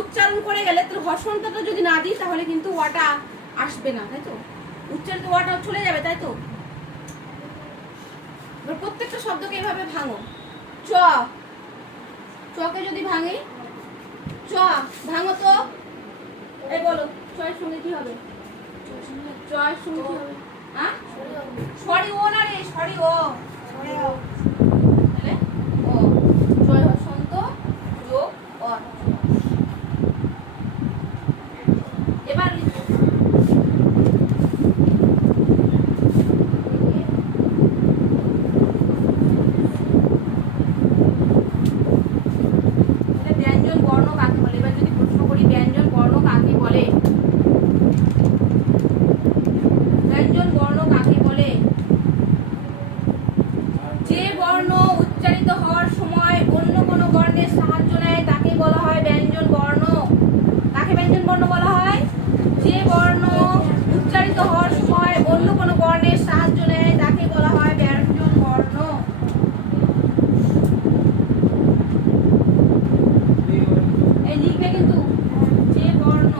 উচ্চারণ করে গেলে তোর হর্ষণটা যদি না দিই তাহলে কিন্তু ওয়াটা আসবে না, তাই তো? উচ্চারিত ওয়াটা চলে যাবে, তাই তো? এবার প্রত্যেকটা শব্দকে এভাবে ভাঙো। চ, চকে যদি ভাঙি, চ ভাঙো তো। এই বলো, চয়ের সঙ্গে কি হবে? চয়ের সঙ্গে কি হবে? হ্যাঁ, সরি ও না রে, সরি ও, তাহলে ও, চয় হর্ষন্ত যোগ অ। এবার লিখো ব্যঞ্জন বর্ণ কাকে বলে। এবার যদি প্রশ্ন করি ব্যঞ্জন বর্ণ কাকে বলে, ব্যঞ্জন বর্ণ কাকে বলে? যে বর্ণ উচ্চারিত হওয়ার সময় অন্য কোনো বর্ণের সাহায্য নেয় তাকে বলা হয় ব্যঞ্জন বর্ণ। কাকে ব্যঞ্জন বর্ণ বলা হয়? যে বর্ণ উচ্চারিত হওয়ার সময় অন্য কোনো বর্ণের সাহায্য নেয় তাকে বলা হয় ব্যঞ্জন বর্ণ। এই লিখবে কিন্তু, যে বর্ণ